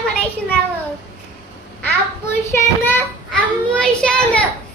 Apaixonando, apaixonando.